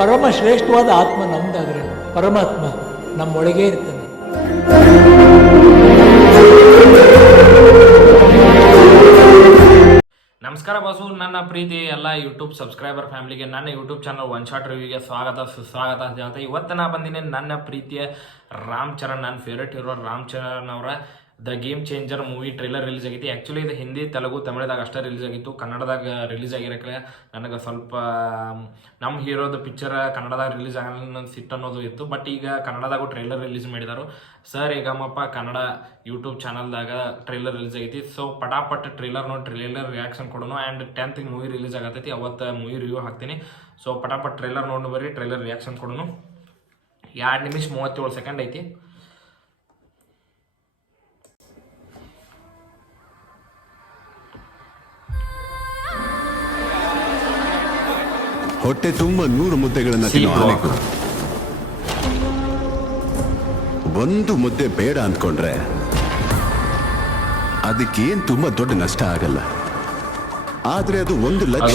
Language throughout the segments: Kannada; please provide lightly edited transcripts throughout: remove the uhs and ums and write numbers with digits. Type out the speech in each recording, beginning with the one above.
ಪರಮ ಶ್ರೇಷ್ಠವಾದ ಆತ್ಮ ನಮ್ದಾದ್ರೆ ಪರಮಾತ್ಮ ನಮ್ಮೊಳಗೇ ಇರ್ತಾನೆ. ನಮಸ್ಕಾರ ಬಾಸು, ನನ್ನ ಪ್ರೀತಿ ಎಲ್ಲ ಯೂಟ್ಯೂಬ್ ಸಬ್ಸ್ಕ್ರೈಬರ್ ಫ್ಯಾಮಿಲಿಗೆ ನನ್ನ ಯೂಟ್ಯೂಬ್ ಚಾನಲ್ ಒನ್ ಶಾಟ್ ರಿವ್ಯೂಗೆ ಸ್ವಾಗತ ಸುಸ್ವಾಗತ ಅಂತ ಹೇಳ್ತಾ ಇವತ್ತು ನಾ ಬಂದಿನಿ ನನ್ನ ಪ್ರೀತಿಯ ರಾಮ್ ಚರಣ್, ನನ್ನ ಫೇವ್ರೇಟ್ ಹೀರೋ ರಾಮ್ ಚರಣ್ ಅವರ the game changer movie trailer release ಆಗೈತಿ. ಆ್ಯಕ್ಚುಲಿ ಇದು ಹಿಂದಿ, ತೆಲುಗು, ತಮಿಳ್ದಾಗ ಅಷ್ಟೇ ರಿಲೀಸ್ ಆಗಿತ್ತು. ಕನ್ನಡದಾಗ ರಿಲೀಸ್ ಆಗಿರೋಕ್ಕೆ ನನಗೆ ಸ್ವಲ್ಪ ನಮ್ಮ ಹೀರೋದು ಪಿಕ್ಚರ್ ಕನ್ನಡದಾಗ ರಿಲೀಸ್ ಆಗಲ್ಲ ನನ್ನ ಸಿಟ್ಟು ಅನ್ನೋದು ಇತ್ತು. ಬಟ್ ಈಗ ಕನ್ನಡದಾಗೂ ಟ್ರೈಲರ್ ರಿಲೀಸ್ ಮಾಡಿದಾರು. ಸರ್ ಹೇಗಮ್ಮಪ್ಪ ಕನ್ನಡ ಯೂಟ್ಯೂಬ್ ಚಾನಲ್ದಾಗ ಟ್ರೈಲರ್ ರಿಲೀಸ್ ಆಗೈತಿ. ಸೊ ಪಟಾಪಟ್ ಟ್ರೈಲರ್ ನೋಡಿ ಟ್ರೈಲರ್ ರಿಯಾಕ್ಷನ್ ಕೊಡೋಣ. ಆ್ಯಂಡ್ 10th ಮೂವಿ ರಿಲೀಸ್ ಆಗತ್ತೈತಿ, ಅವತ್ತು ಮೂವಿ ರಿವ್ಯೂ ಹಾಕ್ತೀನಿ. ಸೊ ಪಟಾಪಟ್ ಟ್ರೈಲರ್ ನೋಡಿ ಬರ್ರಿ, ಟ್ರೈಲರ್ ರಿಯಾಕ್ಷನ್ ಕೊಡೋಣ. 2 ನಿಮಿಷ 37 ಸೆಕೆಂಡ್ ಐತಿ. ಹೊಟ್ಟೆ ತುಂಬ 100 ಮುದ್ದೆಗಳನ್ನ ತಿನ್ನೋ ಆನೆಗೂ ಒಂದು ಮುದ್ದೆ ಬೇಡ ಅಂದ್ಕೊಂಡ್ರೆ ಅದಕ್ಕೇನ್ ತುಂಬಾ ದೊಡ್ಡ ನಷ್ಟ ಆಗಲ್ಲ. ಆದ್ರೆ ಅದು 1 ಲಕ್ಷ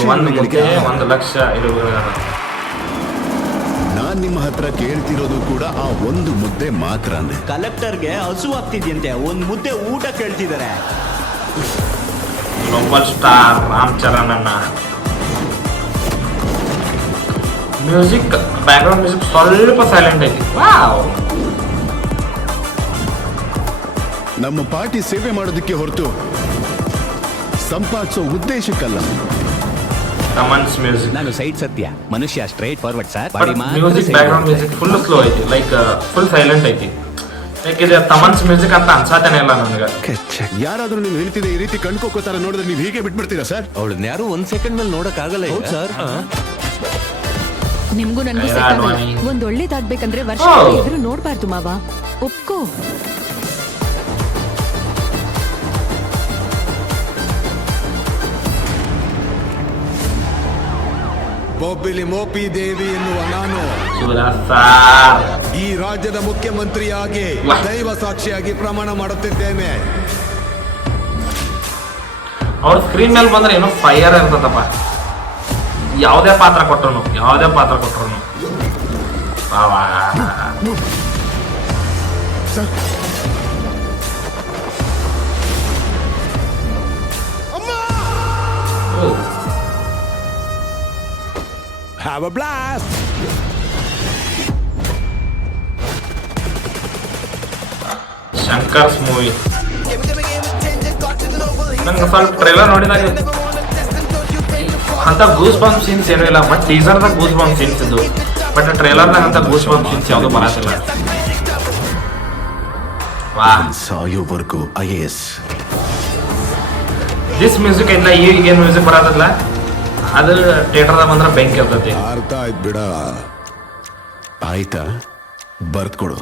ನಾನ್ ನಿಮ್ಮ ಹತ್ರ ಕೇಳ್ತಿರೋದು ಕೂಡ ಆ 1 ಮುದ್ದೆ ಮಾತ್ರನೇ. ಕಲೆಕ್ಟರ್ಗೆ ಹಸು ಆಗ್ತಿದ್ಯಂತೆ, 1 ಮುದ್ದೆ ಊಟ ಕೇಳ್ತಿದ್ದಾರೆ. ಗ್ಲೋಬಲ್ ಸ್ಟಾರ್ ರಾಮ್ ಚರಣ್ ಅಣ್ಣ. ಮ್ಯೂಸಿಕ್, ಬ್ಯಾಕ್ಗ್ರೌಂಡ್ ಮ್ಯೂಸಿಕ್ ಸ್ವಲ್ಪ ಸೈಲೆಂಟ್ ಐತಿ. ವಾವ್, ನಮ್ಮ ಪಾರ್ಟಿ ಸೇವೆ ಮಾಡೋದಕ್ಕೆ ಹೊರತು ಸಂಪಾದಿಸೋ ಉದ್ದೇಶಕ್ಕಲ್ಲ. ತಮನ್ಸ್ ಮ್ಯೂಸಿಕ್, ನಾನು ಸೈಡ್ ಸತ್ಯ ಮನುಷ್ಯ, straight forward sir. Music background music full slow ಐತಿ, ಲೈಕ್ ಫುಲ್ ಸೈಲೆಂಟ್ ಐತಿ. ಯಾಕಿದೆ ತಮನ್ಸ್ ಮ್ಯೂಸಿಕ್ ಅಂತ ಅನ್ಸಾತೇನೆ ಇಲ್ಲ ನನಗೆ. ಯಾರಾದ್ರೂ ನೀವು ಹೇಳ್ತಿದೆ ಈ ರೀತಿ ಕಣ್ಕೋಕೋತಾರ ನೋಡಿದ್ರೆ ನೀವು ಹೀಗೆ ಬಿಟ್ಬಿಡ್ತೀರಾ ಸರ್? ಅವಳನ್ನ ಯಾರು 1 ಸೆಕೆಂಡ್ ಮೇಲೆ ನೋಡಕ್ ಆಗಲ್ಲ ಸರ್. ನಿಮ್ಗೂ ನನ್ಗೂ ಒಂದ್ ಒಳ್ಳೇದಾಗ್ಬೇಕಂದ್ರೆ ವರ್ಷ ಎದುರು ನೋಡ್ಬಾರ್ದು ಮಾವ, ಒಪ್ಕೋ. ಬೊಬ್ಬಿಲಿ ಮೋಪಿ ದೇವಿ ಎನ್ನುವ ನಾನು ಈ ರಾಜ್ಯದ ಮುಖ್ಯಮಂತ್ರಿಯಾಗಿ ದೈವ ಸಾಕ್ಷಿಯಾಗಿ ಪ್ರಮಾಣ ಮಾಡುತ್ತಿದ್ದೇನೆ. ಅವ್ರ ಸ್ಕ್ರೀನ್ ಮೇಲೆ ಬಂದ್ರೆ ಏನೋ ಫೈರ್ ಇರ್ತದಪ್ಪ. ಯಾವುದೇ ಪಾತ್ರ ಕೊಟ್ಟರು Have a blast! Shankar's movie ನಂಗೆ ಸ್ವಲ್ಪ ಟ್ರೈಲರ್ ನೋಡಿದಾಗ ಅಂತ ಗೂಸ್ ಬಂಪ್ ಸೀನ್ಸ್ ಏನೂ ಇಲ್ಲ. ಬಟ್ ಟೀಸರ್ದಾಗ ಗೂಸ್ ಬಂಪ್ ಸೀನ್ಸ್ ಇದ್ದು, ಬಟ್ ಟ್ರೈಲರ್ದಾಗ ಅಂತ ಗೂಸ್ ಬಂಪ್ ಸೀನ್ಸ್ ಯಾವುದು ಬರತ್ತಿಲ್ಲ. ಸಾಯೋವರೆಗೂ IAS. ದಿಸ್ ಮ್ಯೂಸಿಕ್ ಐತ್ಲ, ಈಗೇನು ಮ್ಯೂಸಿಕ್ ಬರತ್ತಲ್ಲ ಅದು ಥಿಯೇಟರ್ದಾಗ ಬಂದ್ರೆ ಬೆಂಕಿ ಇರ್ತೈತಿ. ಅರ್ಥ ಆಯ್ತು ಬಿಡ. ಆಯ್ತಾ, ಬರ್ತ್ ಕೊಡು.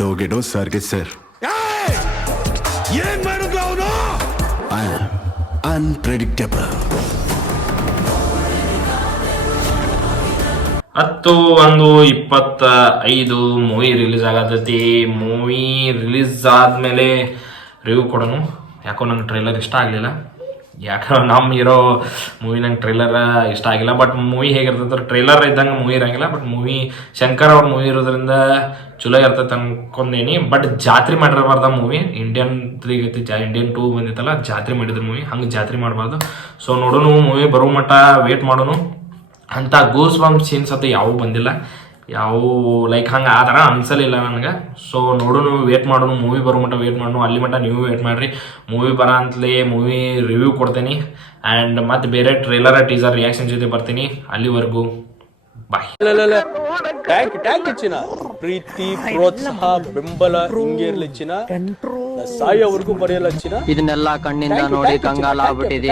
ಡೋಗೆ ಡೋ ಸರ್ಗೆ ಸರ್. ಏನ್ ಮಾಡಿದ್ಲ ಅವನು? ಅನ್ಪ್ರೆಡಿಕ್ಟಬಲ್. 10/1/25 ಮೂವಿ ರಿಲೀಸ್ ಆಗತೈತಿ. ಮೂವಿ ರಿಲೀಸ್ ಆದ್ಮೇಲೆ ರಿವ್ಯೂ ಕೊಡೋಣ. ಯಾಕೋ ನಂಗೆ ಟ್ರೈಲರ್ ಇಷ್ಟ ಆಗಲಿಲ್ಲ. ಯಾಕಂದ್ರೆ ನಮ್ಮ ಹೀರೋ ಮೂವಿ ನಂಗೆ ಟ್ರೈಲರ್ ಇಷ್ಟ ಆಗಿಲ್ಲ. ಬಟ್ ಮೂವಿ ಹೇಗಿರ್ತೈತೆ, ಟ್ರೈಲರ್ ಇದ್ದಂಗೆ ಮೂವಿ ಇರಂಗಿಲ್ಲ. ಬಟ್ ಮೂವಿ ಶಂಕರ್ ಅವ್ರ ಮೂವಿ ಇರೋದ್ರಿಂದ ಚಲೋ ಇರ್ತೈತೆ ಅನ್ಕೊಂಡೇನಿ. ಬಟ್ ಜಾತ್ರೆ ಮಾಡಿರಬಾರ್ದ ಮೂವಿ. ಇಂಡಿಯನ್ 3 ಐತಿ, ಇಂಡಿಯನ್ 2 ಬಂದಿತ್ತಲ್ಲ, ಜಾತ್ರೆ ಮಾಡಿದ್ರು ಮೂವಿ. ಹಂಗೆ ಜಾತ್ರೆ ಮಾಡಬಾರ್ದು. ಸೊ ನೋಡೋಣ, ಮೂವಿ ಬರೋ ಮಟ್ಟ ವೇಟ್ ಮಾಡೋಣ. ಅಂತ ಗೂಸ್ ಬಂಪ್ ಸೀನ್ಸ್ ಅಂತ ಯಾವೂ ಬಂದಿಲ್ಲ, ಯಾವ ಲೈಕ್ ಹಂಗೆ ಆ ಥರ ಅನ್ಸಲಿಲ್ಲ ನನಗೆ. ಸೊ ನೋಡೋಣ, ವೇಟ್ ಮಾಡೋಣ, ಮೂವಿ ಬರೋ ಮಟ್ಟ ವೇಟ್ ಮಾಡೋಣ. ಅಲ್ಲಿ ಮಟ್ಟ ನೀವು ವೇಟ್ ಮಾಡಿರಿ. ಮೂವಿ ಬರೋ ಅಂತಲೇ ಮೂವಿ ರಿವ್ಯೂ ಕೊಡ್ತೀನಿ. ಆ್ಯಂಡ್ ಮತ್ತೆ ಬೇರೆ ಟ್ರೈಲರ್ ಟೀಸರ್ ರಿಯಾಕ್ಷನ್ ಜೊತೆ ಬರ್ತೀನಿ. ಅಲ್ಲಿವರೆಗೂ ಬಾಯ್. ಟ್ಯಾಂಕ್ ಹೆಚ್ಚಿನ ಪ್ರೀತಿ, ಪ್ರೋತ್ಸಾಹ, ಬೆಂಬಲ ಹಿಂಗೆ ಇರ್ಲಿ ಚಿನ್ನ, ಸಾಯೋವರೆಗೂ ಬರೆಯಲ್ಲ ಚಿನ್ನ. ಇದನ್ನೆಲ್ಲ ಕಣ್ಣಿಂದ ನೋಡಿ ಕಂಗಾಲ ಆಗ್ಬಿಟ್ಟಿದೆ.